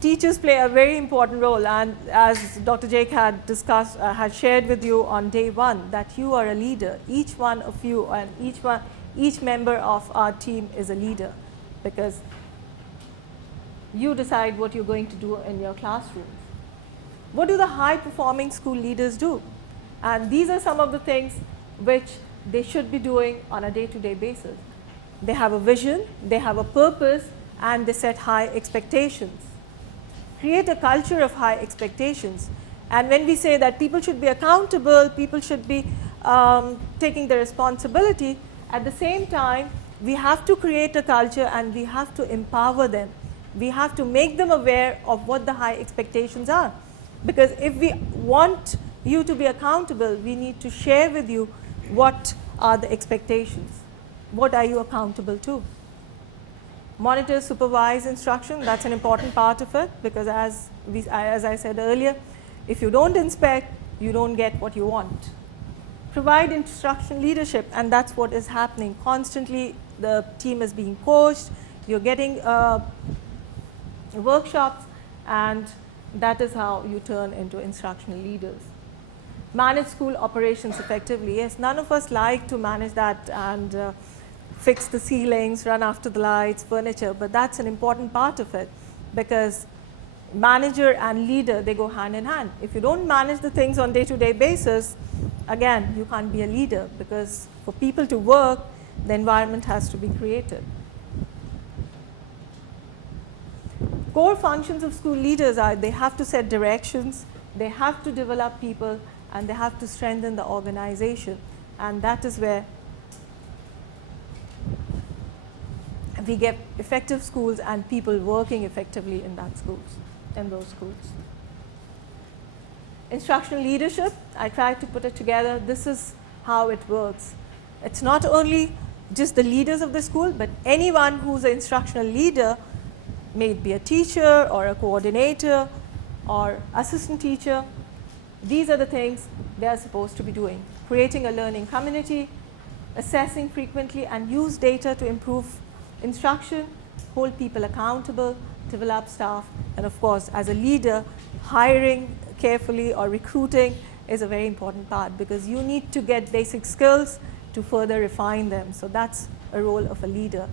teachers play a very important role, and as Dr. Jake had discussed, had shared with you on day one, that you are a leader. Each one of you and each member of our team is a leader, because you decide what you're going to do in your classrooms. What do the high-performing school leaders do? And these are some of the things which they should be doing on a day-to-day basis. They have a vision, they have a purpose, and they set high expectations. Create a culture of high expectations. And when we say that people should be accountable, people should be taking the responsibility, at the same time, we have to create a culture and we have to empower them. We have to make them aware of what the high expectations are. Because if we want you to be accountable, we need to share with you what are the expectations. What are you accountable to? Monitor, supervise instruction, that's an important part of it, because as I said earlier, if you don't inspect, you don't get what you want. Provide instruction leadership, and that's what is happening. Constantly, the team is being coached, you're getting workshops, and that is how you turn into instructional leaders. Manage school operations effectively. Yes, none of us like to manage that and fix the ceilings, run after the lights, furniture, but that's an important part of it, because manager and leader, they go hand in hand. If you don't manage the things on day-to-day basis, again, you can't be a leader, because for people to work, the environment has to be created. Core functions of school leaders are they have to set directions, they have to develop people, and they have to strengthen the organization. And that is where we get effective schools and people working effectively in those schools. Instructional leadership, I tried to put it together. This is how it works. It's not only just the leaders of the school, but anyone who's an instructional leader, may it be a teacher or a coordinator or assistant teacher. These are the things they are supposed to be doing. Creating a learning community, assessing frequently, and use data to improve instruction, hold people accountable, develop staff, and of course, as a leader, hiring carefully or recruiting is a very important part, because you need to get basic skills to further refine them. So that's a role of a leader.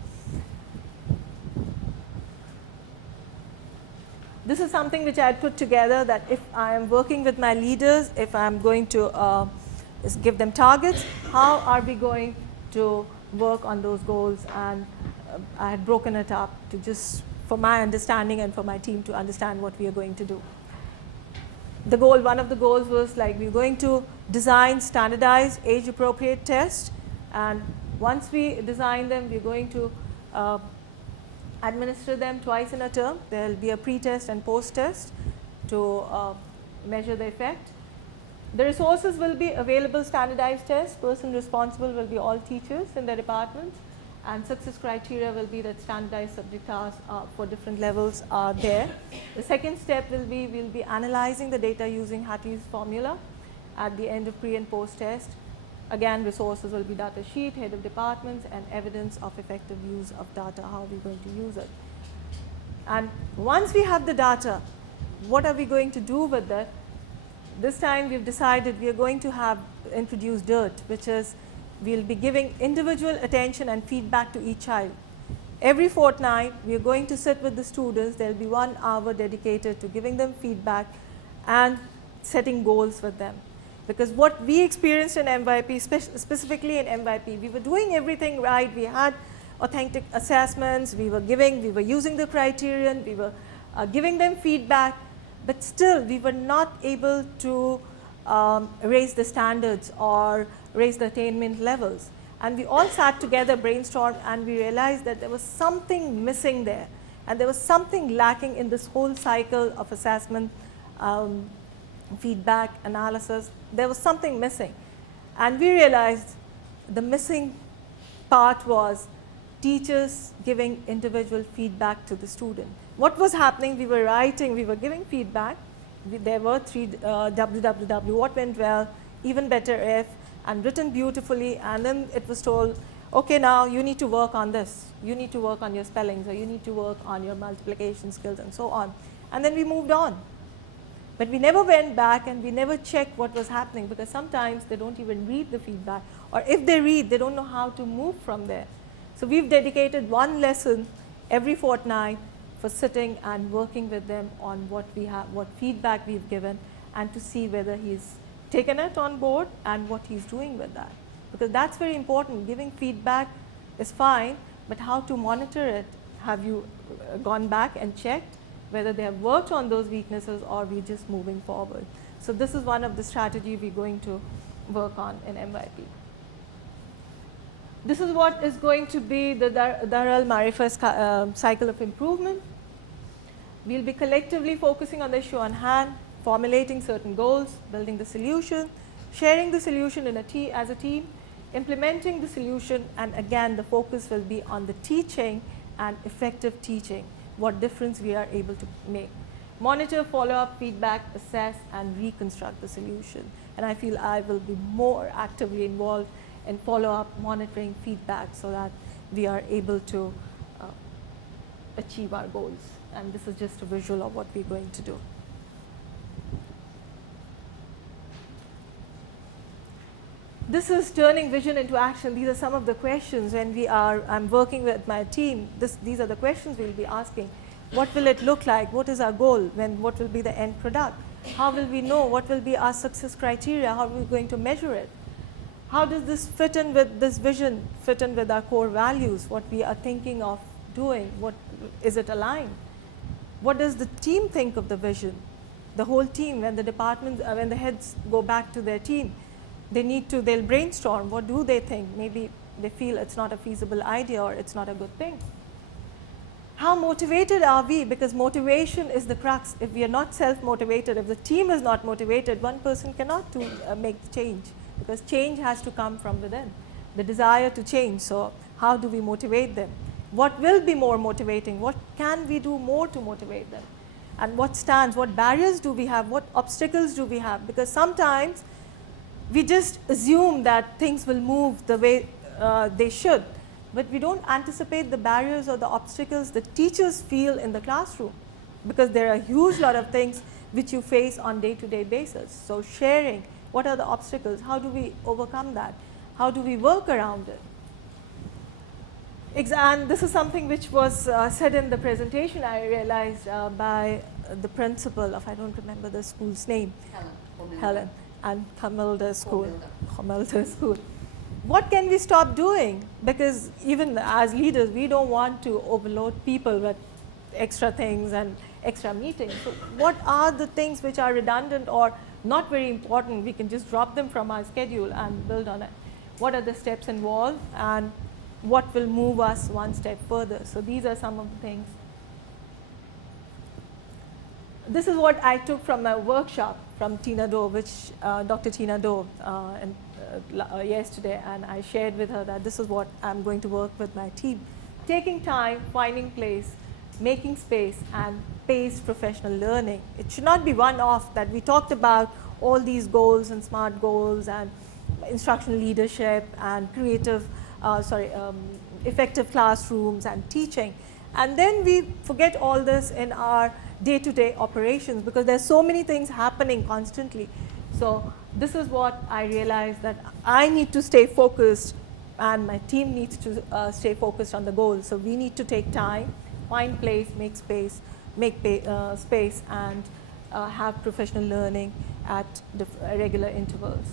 This is something which I had put together, that if I am working with my leaders, if I'm going to give them targets, how are we going to work on those goals? And I had broken it up to just for my understanding and for my team to understand what we are going to do. The goal, one of the goals was like we're going to design standardized age-appropriate tests, and once we design them, we're going to administer them twice in a term. There will be a pre-test and post-test to measure the effect. The resources will be available standardized tests. Person responsible will be all teachers in their departments, and success criteria will be that standardized subject tasks for different levels are there. The second step will be we'll be analyzing the data using Hattie's formula at the end of pre and post test. Again, resources will be data sheet, head of departments, and evidence of effective use of data, how we're going to use it. And once we have the data, what are we going to do with it? This time we've decided we are going to introduce DIRT, which is we'll be giving individual attention and feedback to each child. Every fortnight, we are going to sit with the students. There will be 1 hour dedicated to giving them feedback and setting goals with them. Because what we experienced in MYP, specifically in MYP, we were doing everything right. We had authentic assessments. We were using the criterion. We were giving them feedback. But still, we were not able to raise the standards or raise the attainment levels. And we all sat together, brainstormed, and we realized that there was something missing there. And there was something lacking in this whole cycle of assessment, feedback, analysis. There was something missing. And we realized the missing part was teachers giving individual feedback to the student. What was happening? We were writing, we were giving feedback. There were 3 WWW, what went well, even better if, and written beautifully, and then it was told, okay, now you need to work on this. You need to work on your spellings, or you need to work on your multiplication skills, and so on. and then we moved on. But we never went back and we never checked what was happening, because sometimes they don't even read the feedback, or if they read, they don't know how to move from there. So we've dedicated one lesson every fortnight for sitting and working with them on what we have, what feedback we've given, and to see whether he's taken it on board and what he's doing with that. Because that's very important. Giving feedback is fine, but how to monitor it? Have you gone back and checked whether they have worked on those weaknesses, or we just moving forward? So this is one of the strategies we're going to work on in MYP. This is what is going to be the Daral Marefa cycle of improvement. We'll be collectively focusing on the issue on hand, formulating certain goals, building the solution, sharing the solution in as a team, implementing the solution, and again the focus will be on the teaching and effective teaching, what difference we are able to make. Monitor, follow up, feedback, assess, and reconstruct the solution. And I feel I will be more actively involved in follow up, monitoring, feedback, so that we are able to achieve our goals. And this is just a visual of what we're going to do. This is turning vision into action. These are some of the questions when I'm working with my team. These are the questions we'll be asking. What will it look like? What is our goal? What will be the end product? How will we know? What will be our success criteria? How are we going to measure it? How does this fit in with this vision, fit in with our core values, what we are thinking of doing? Is it aligned? What does the team think of the vision? The whole team, when the departments, when the heads go back to their team, they'll brainstorm. What do they think? Maybe they feel it's not a feasible idea or it's not a good thing. How motivated are we? Because motivation is the crux. If we are not self-motivated, if the team is not motivated, one person cannot make change, because change has to come from within, the desire to change. So how do we motivate them? What will be more motivating? What can we do more to motivate them? And what barriers do we have? What obstacles do we have? Because sometimes we just assume that things will move the way they should, but we don't anticipate the barriers or the obstacles the teachers feel in the classroom, because there are a huge lot of things which you face on day-to-day basis. So sharing, what are the obstacles? How do we overcome that? How do we work around it? And this is something which was said in the presentation, I realized, by the principal of, I don't remember the school's name, Helen, and Kamilda School. What can we stop doing? Because even as leaders, we don't want to overload people with extra things and extra meetings. So what are the things which are redundant or not very important? We can just drop them from our schedule and build on it. What are the steps involved, and what will move us one step further? So these are some of the things. This is what I took from a workshop from Tina Do, which Dr. Tina Do yesterday, and I shared with her that this is what I'm going to work with my team. Taking time, finding place, making space, and paced professional learning. It should not be one-off, that we talked about all these goals and SMART goals and instructional leadership and effective classrooms and teaching. And then we forget all this in our day-to-day operations, because there's so many things happening constantly. So this is what I realized, that I need to stay focused and my team needs to stay focused on the goals. So we need to take time, find place, make space, and have professional learning at regular intervals.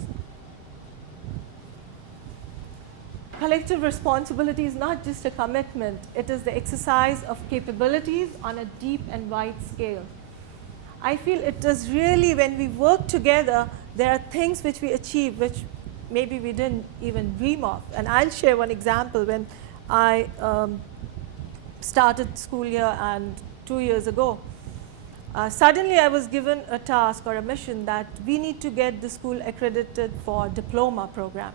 Collective responsibility is not just a commitment, it is the exercise of capabilities on a deep and wide scale. I feel it is really, when we work together, there are things which we achieve which maybe we didn't even dream of. And I'll share one example. When I started school year and 2 years ago, suddenly I was given a task or a mission that we need to get the school accredited for diploma program.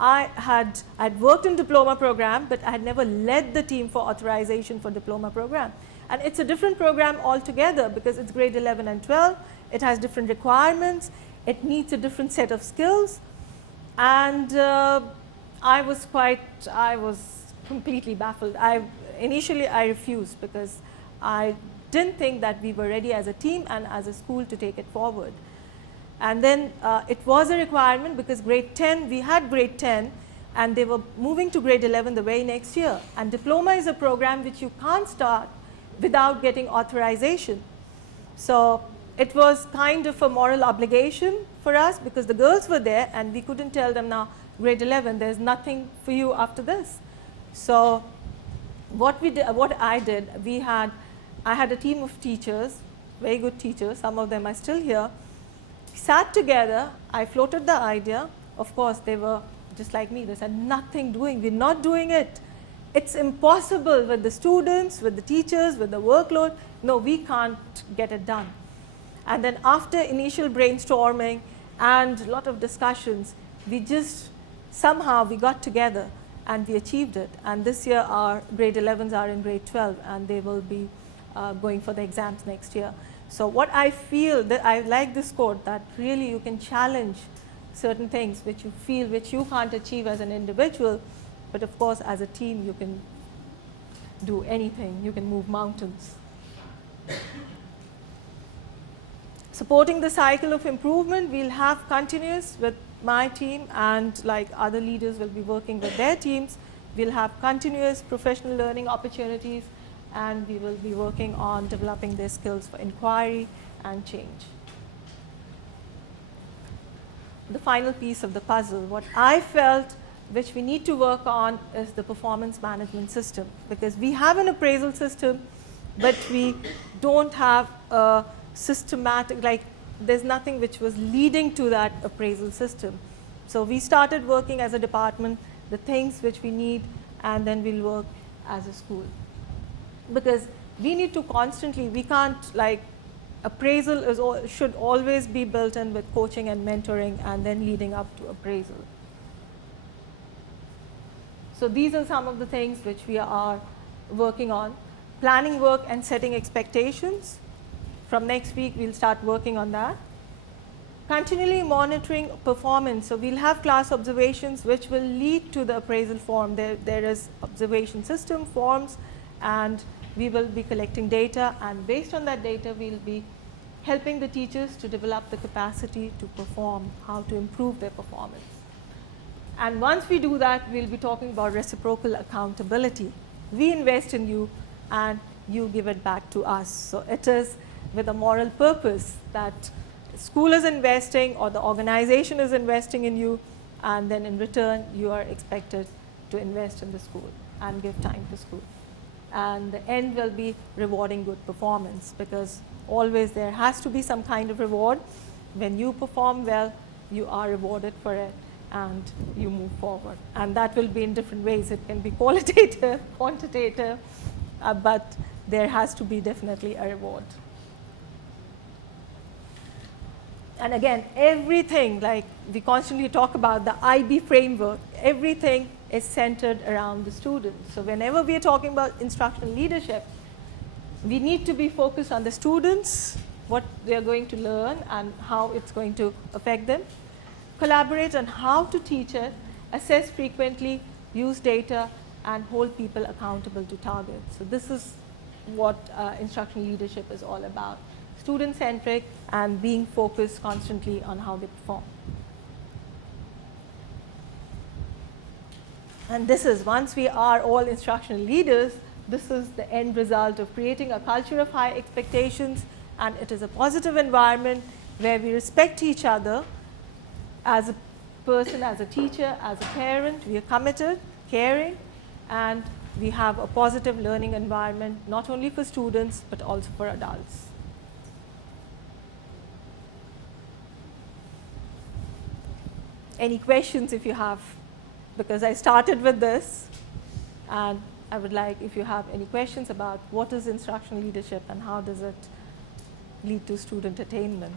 I'd worked in diploma program, but I had never led the team for authorization for diploma program. And it's a different program altogether, because it's grade 11 and 12. It has different requirements. It needs a different set of skills. And I was completely baffled. Initially I refused, because I didn't think that we were ready as a team and as a school to take it forward. And then it was a requirement because grade 10, we had grade 10, and they were moving to grade 11 the very next year. And diploma is a program which you can't start without getting authorization. So it was kind of a moral obligation for us because the girls were there and we couldn't tell them, now grade 11, there's nothing for you after this. So what I did, I had a team of teachers, very good teachers, some of them are still here. We sat together, I floated the idea. Of course, they were just like me, they said, nothing doing, we're not doing it. It's impossible with the students, with the teachers, with the workload. No, we can't get it done. And then after initial brainstorming and a lot of discussions, somehow we got together and we achieved it. And this year our grade 11s are in grade 12 and they will be going for the exams next year. So what I feel, that I like this quote, that really you can challenge certain things which you feel, which you can't achieve as an individual, but of course as a team you can do anything, you can move mountains. Supporting the cycle of improvement, we'll have continuous with my team, and like other leaders will be working with their teams. We'll have continuous professional learning opportunities, and we will be working on developing their skills for inquiry and change. The final piece of the puzzle, what I felt which we need to work on, is the performance management system, because we have an appraisal system, but we don't have a systematic, like there's nothing which was leading to that appraisal system. So we started working as a department, the things which we need, and then we'll work as a school. Because we need to constantly, we can't, like, appraisal should always be built in with coaching and mentoring and then leading up to appraisal. So these are some of the things which we are working on. Planning work and setting expectations. From next week, we'll start working on that. Continually monitoring performance. So we'll have class observations which will lead to the appraisal form. There is observation system, forms, and we will be collecting data, and based on that data, we'll be helping the teachers to develop the capacity to perform, how to improve their performance. And once we do that, we'll be talking about reciprocal accountability. We invest in you and you give it back to us. So it is with a moral purpose that school is investing or the organization is investing in you, and then in return you are expected to invest in the school and give time to school. And the end will be rewarding good performance, because always there has to be some kind of reward. When you perform well, you are rewarded for it and you move forward. And that will be in different ways. It can be qualitative, quantitative, but there has to be definitely a reward. And again, everything, like we constantly talk about the IB framework, everything is centered around the students. So whenever we are talking about instructional leadership, we need to be focused on the students, what they are going to learn and how it's going to affect them. Collaborate on how to teach it, assess frequently, use data, and hold people accountable to targets. So this is what instructional leadership is all about. Student-centric and being focused constantly on how they perform. And this is, once we are all instructional leaders, this is the end result of creating a culture of high expectations, and it is a positive environment where we respect each other as a person, as a teacher, as a parent. We are committed, caring, and we have a positive learning environment, not only for students, but also for adults. Any questions if you have? Because I started with this, and I would like if you have any questions about what is instructional leadership and how does it lead to student attainment.